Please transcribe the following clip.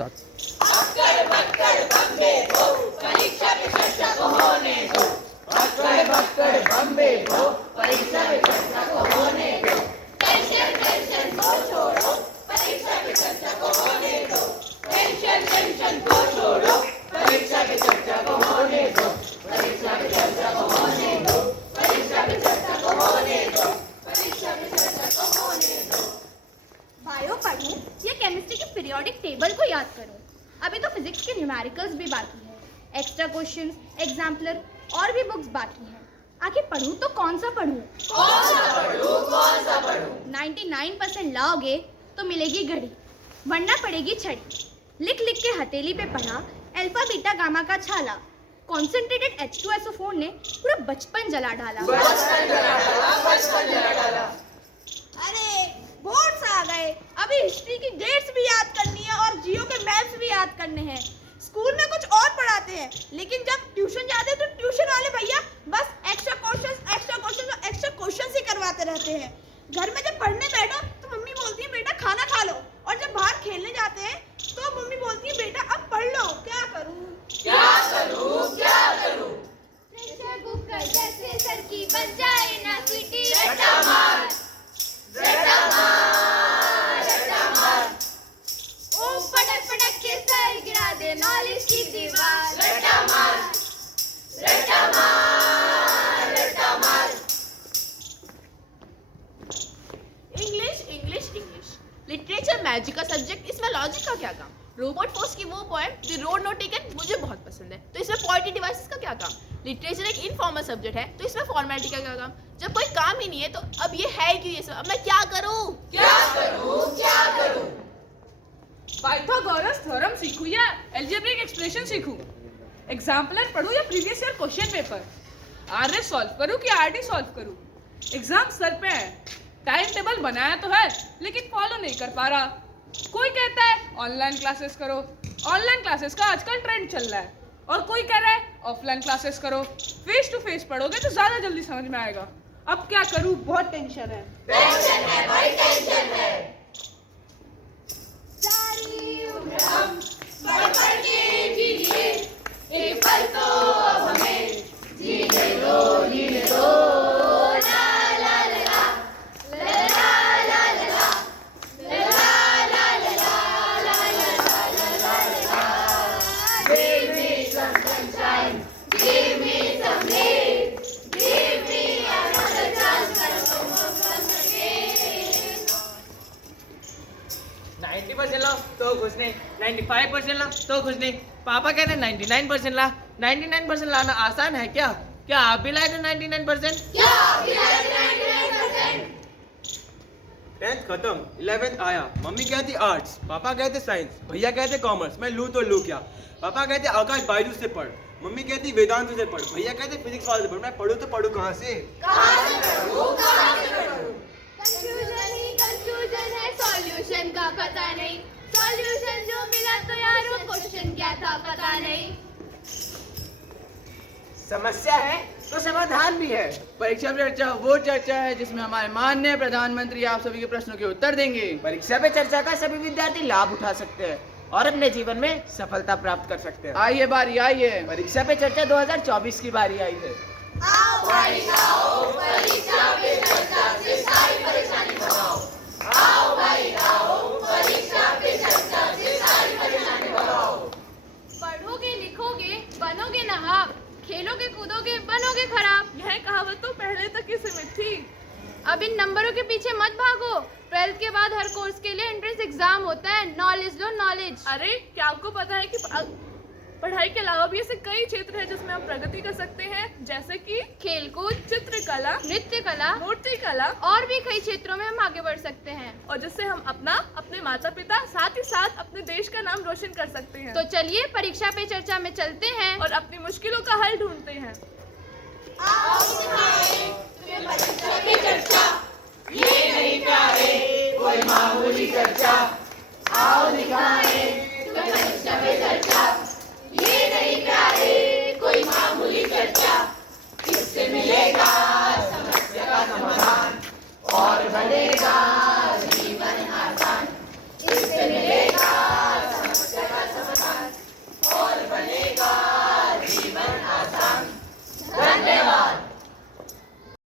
Start. अक्कड़ बक्कड़ Bombay भो, परीक्षा पे चर्चा को होने दो। अक्कड़ बक्कड़ बम्बे भो, परीक्षा पे चर्चा को होने दो। टेंशन टेंशन को छोड़ो, परीक्षा पे चर्चा को होने दो। टेंशन टेंशन को छोड़ो, परीक्षा पे चर्चा को होने दो। परीक्षा पे चर्चा को होने दो। परीक्षा पे चर्चा को होने दो। परीक्षा पे चर्चा को होने दो। बायो पढ़ूं या केमिस्ट्री की पीरियोडिक टेबल को याद करूं? अभी तो फिजिक्स के न्यूमेरिकल्स भी बाकी है, एक्स्ट्रा क्वेश्चंस, एग्जाम्पलर और भी बुक्स बाकी हैं। आखिर पढ़ूं तो कौन सा पढ़ूं? कौन सा पढ़ूं? कौन सा पढ़ूं? 99% लाओगे तो मिलेगी घड़ी, वरना पड़ेगी छड़ी। लिख लिख के हथेली पे पढ़ा अल्फा बीटा गामा का छाला। कॉन्सेंट्रेटेड H2SO4 ने पूरा बचपन जला डाला। बचपन जला डाला, बचपन जला डाला। अरे बोर्ड्स आ गए, अभी हिस्ट्री की डेट्स भी याद करनी है और जियो के मैप्स भी याद करने हैं। स्कूल में कुछ और पढ़ाते हैं, लेकिन जब ट्यूशन जाते हैं तो ट्यूशन वाले भैया बस एक्स्ट्रा क्वेश्चंस ही करवाते रहते हैं। घर में जब पढ़ने बैठो तो मम्मी बोलती है बेटा खाना खा लो, और जब बाहर खेलने जाते हैं तो मम्मी बोलती है बेटा अब पढ़ लो। क्या करूं? क्या करूं? क्या करूं? प्रेशर कुकर जैसे सर की बन जाए ना सीटी। रट्टा मार, रट्टा मार, रट्टा मार। ओ पटक पटक के सर गिरा दे नॉलेज की दीवार। रट्टा मार, रट्टा मार, रट्टा मार। English English English literature magic का सब्जेक्ट, इसमें लॉजिक का क्या काम? रोबोट फोर्स की वो poem the road not taken मुझे बहुत पसंद है, तो इसमें पोएट्री डिवाइसेस का क्या काम? लिटरेचर एक इनफॉर्मल सब्जेक्ट है, तो इसमें फॉर्मेलिटी का क्या काम? जब कोई काम ही नहीं है तो अब ये है क्यों ये सब? अब मैं क्या करूं? क्या करूं? क्या करूं? पाइथागोरस थ्योरम सीखूं या अलजेब्रिक एक्सप्रेशन सीखूं? एग्जाम्पलर पढूं या previous year question paper? RS solve करूं कि आरटी सॉल्व करूं? एग्जाम सर पे है, टाइम टेबल बनाया तो है लेकिन फॉलो नहीं कर पा रहा। कोई कहता है ऑनलाइन क्लासेस करो, ऑनलाइन क्लासेस का आजकल ट्रेंड चल रहा है, और कोई कह रहा है ऑफलाइन क्लासेस करो, फेस टू फेस पढ़ोगे तो ज्यादा जल्दी समझ में आएगा। अब क्या करूं? बहुत टेंशन है। टेंशन है भाई, टेंशन है। सारी उम्र हम पढ़ पढ़ के जी लिए, एक पल तो अब हमें जीने दो, जीने दो। ला ला ला ला, ला ला ला ला, ला ला ला ला, ला ला ला ला ला। Give me some sunshine, give me some rain, give me another chance to come once again. 90% ला तो खुश नहीं, 95% ला तो खुश नहीं। पापा कहते हैं 99% ला। 99% लाना आसान है क्या? क्या आप भी लाए थे 99%? क्या अभी लाए 99%? 10th खत्म, 11th आया। मम्मी कहती आर्ट्स, पापा कहते साइंस, भैया कहते कॉमर्स। मैं लूँ तो लूँ क्या? पापा कहते आकाश बायजू से पढ़, मम्मी कहती वेदांत से पढ़, भैया कहते फिजिक्स वाले से पढ़। मैं पढ़ूँ तो पढ़ूँ कहाँ से? कहाँ से पढ़ूं? कहाँ से पढ़ूं? कंफ्यूजन ही कंफ्यूजन है, सॉल्यूशन का पता नहीं। सॉल्यूशन जो मिला तो यार वो क्वेश्चन क्या था पता नहीं। समस्या है तो समाधान भी है। परीक्षा पे चर्चा वो चर्चा है जिसमें हमारे माननीय प्रधानमंत्री आप सभी के प्रश्नों के उत्तर देंगे। परीक्षा पे चर्चा का सभी विद्यार्थी लाभ उठा सकते हैं और अपने जीवन में सफलता प्राप्त कर सकते हैं। आइए बारी आई है, परीक्षा पे चर्चा 2024 की बारी आई है। आओ भाई आओ, परीक्षा पे चर्चा से सारी परेशानी भगाओ। आओ भाई आओ, परीक्षा पे चर्चा से सारी परेशानी भगाओ। पढ़ोगे लिखोगे बनोगे नवाब, खेलोगे कूदोगे बनोगे खराब। यह कहावत तो पहले तक ही सीमित थी। अब इन नंबरों के पीछे मत भागो। 12th के बाद हर कोर्स के लिए एंट्रेंस एग्जाम होता है। नॉलेज लो नॉलेज। अरे क्या आपको पता है कि पढ़ाई के अलावा भी ऐसे कई क्षेत्र हैं जिसमें आप प्रगति कर सकते हैं, जैसे कि खेलकूद, चित्रकला, नृत्य कला मूर्ति कला, और भी कई क्षेत्रों में हम आगे बढ़ सकते हैं। और जिससे हम अपना, अपने माता पिता, साथ ही साथ अपने देश का नाम रोशन कर सकते हैं। तो चलिए परीक्षा पे चर्चा में चलते हैं और अपनी मुश्किलों का हल ढूंढते हैं। आओ दिखाएं तुम्हें परीक्षा पे चर्चा, ये नहीं प्यारे कोई मामूली चर्चा। आओ दिखाएं